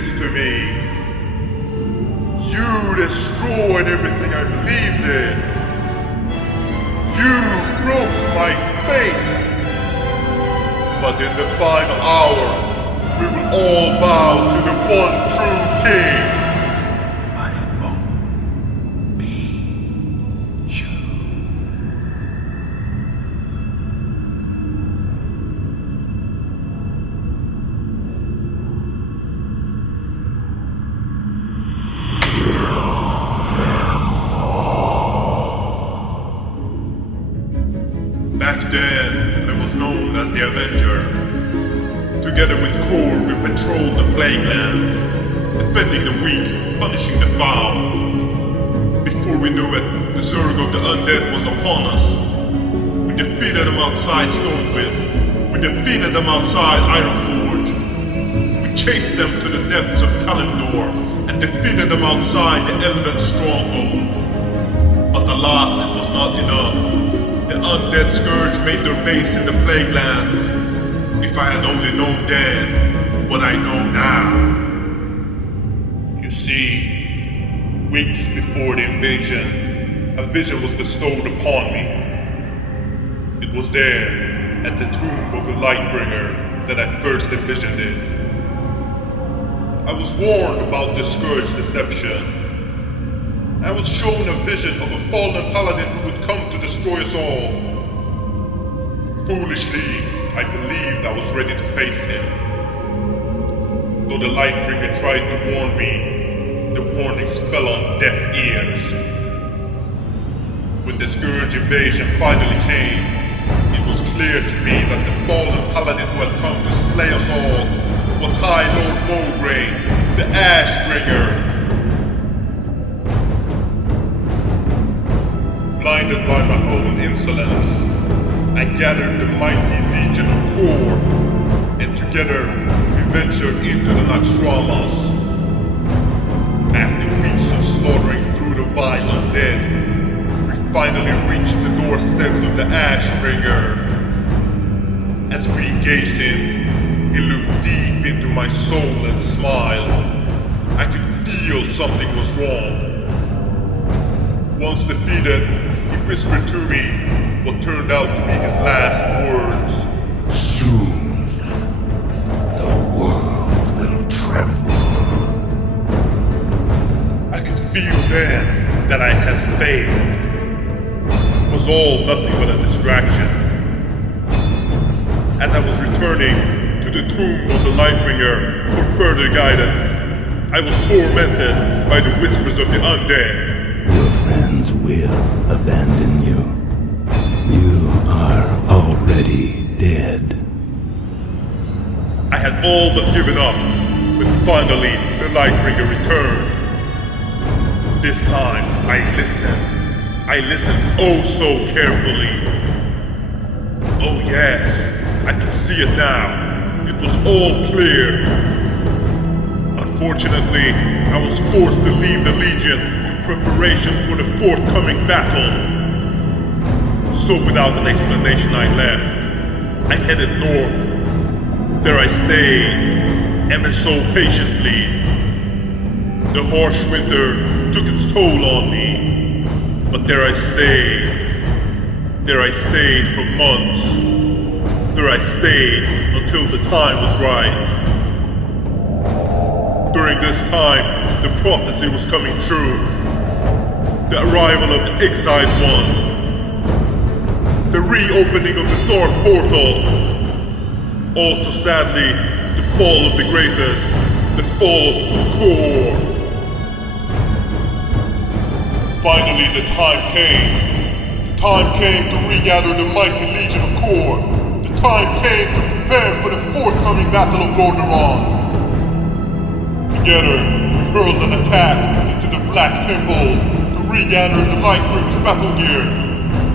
this to me. You destroyed everything I believed in. You broke my faith. But in the final hour, we will all bow to the one true king. But it won't be you. Back then, I was known as the Avenger. Together with Kor, we patrolled the plague lands, defending the weak, punishing the foul. Before we knew it, the surge of the undead was upon us. We defeated them outside Stonewind. We defeated them outside Ironforge. We chased them to the depths of Kalimdor and defeated them outside the Elven stronghold. But alas, it was not enough. The undead scourge made their base in the plague lands. If I had only known then what I know now. You see, weeks before the invasion, a vision was bestowed upon me. It was there, at the tomb of the Lightbringer, that I first envisioned it. I was warned about the scourge deception. I was shown a vision of a fallen paladin who would come to destroy us all. Foolishly, I believed I was ready to face him. Though the Lightbringer tried to warn me, the warnings fell on deaf ears. When the Scourge invasion finally came, it was clear to me that the fallen paladin who had come to slay us all was High Lord Mograine, the Ashbringer. Blinded by my own insolence, I gathered the mighty legion of Kor, and together we ventured into the Naxxramas. After weeks of slaughtering through the vile undead, we finally reached the doorsteps of the Ashbringer. As we engaged him, he looked deep into my soul and smiled. I could feel something was wrong. Once defeated, he whispered to me what turned out to be his last words. Soon, the world will tremble. I could feel then that I had failed. It was all nothing but a distraction. As I was returning to the tomb of the Lightbringer for further guidance, I was tormented by the whispers of the undead. Your friends will abandon you. You are already dead. I had all but given up when finally the Lightbringer returned. This time I listened. I listened oh so carefully. Oh yes, I can see it now. It was all clear. Unfortunately, I was forced to leave the Legion in preparation for the forthcoming battle. So without an explanation I left. I headed north. There I stayed, ever so patiently. The harsh winter took its toll on me, but there I stayed. There I stayed for months. There I stayed until the time was right. During this time, the prophecy was coming true. The arrival of the exiled ones. The reopening of the dark portal. Also sadly, the fall of the greatest. The fall of Kor. Finally the time came. The time came to regather the mighty legion of Kor. The time came to prepare for the forthcoming battle of Gordaron. Together, we hurled an attack into the Black Temple to regather the Lightbringer's battle gear.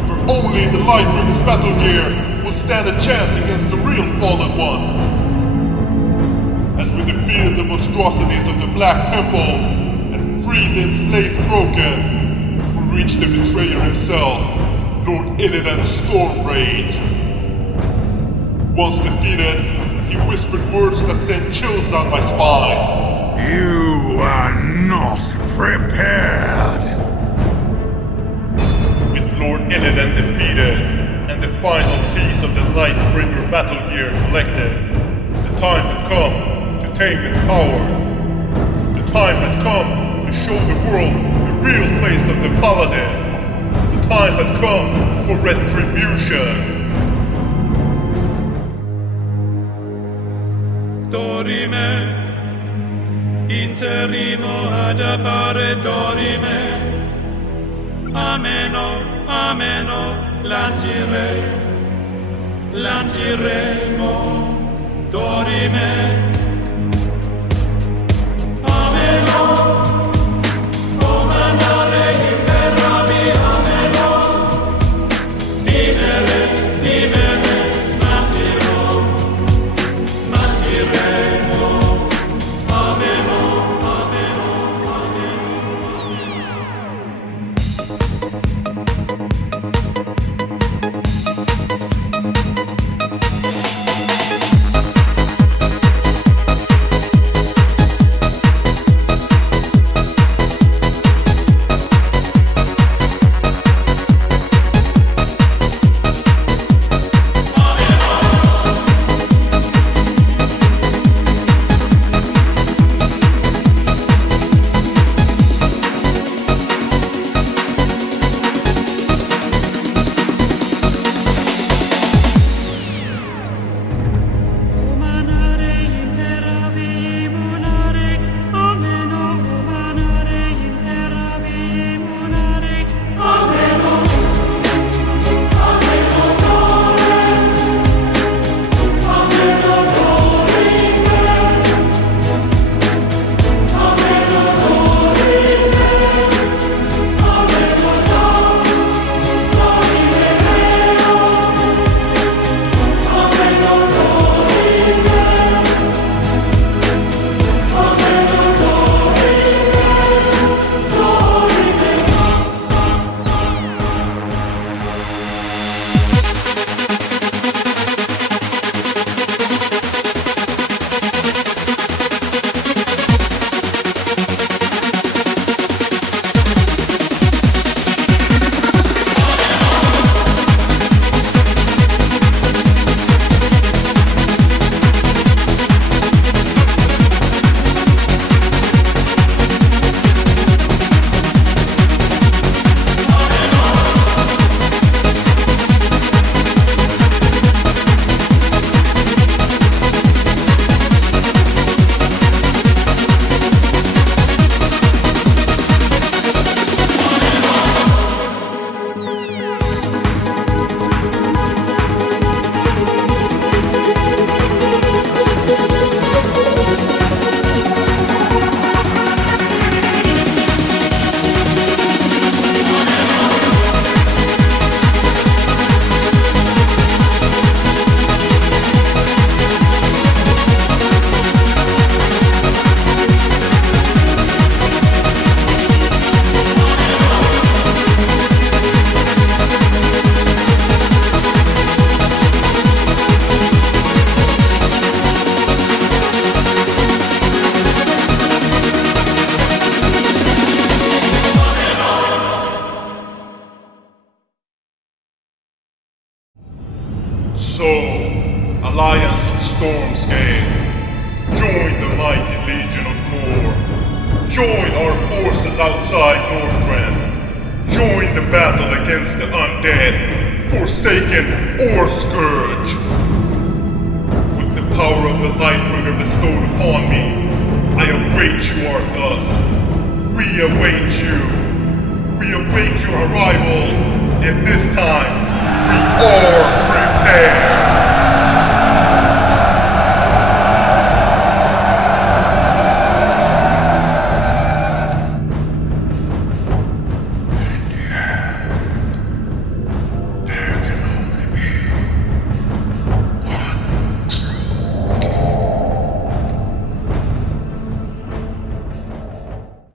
For only the Lightbringer's battle gear will stand a chance against the real Fallen One. As we defeated the monstrosities of the Black Temple and freed the enslaved Broken, we reached the betrayer himself, Lord Illidan's Storm Rage. Once defeated, he whispered words that sent chills down my spine. You are not prepared. With Lord Illidan defeated, and the final piece of the Lightbringer battle gear collected, the time had come to tame its powers. The time had come to show the world the real face of the Paladin. The time had come for retribution. Dorime, interimo ad appare dorime. Ameno, ameno, lanciremo, dorime. Ameno, comandare imperavi, ameno. Dimere, lanciremo. So, Alliance of Stormscale, join the mighty Legion of Kor. Join our forces outside Northrend. Join the battle against the undead, Forsaken or Scourge. With the power of the Lightbringer bestowed upon me, I await you, Arthas. We await you. We await your arrival, and this time, we are prepared!